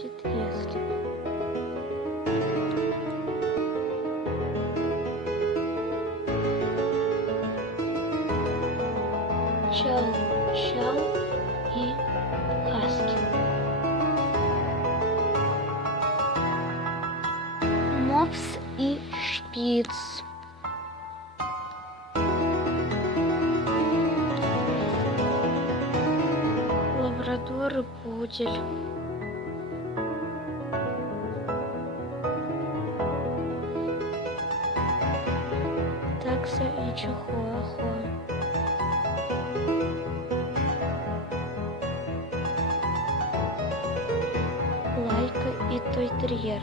будет, если... Чау и хаски. Мопс и шпиц. Лабрадор и пудель. Такса и чихуахуа. Лайка и тойтерьер.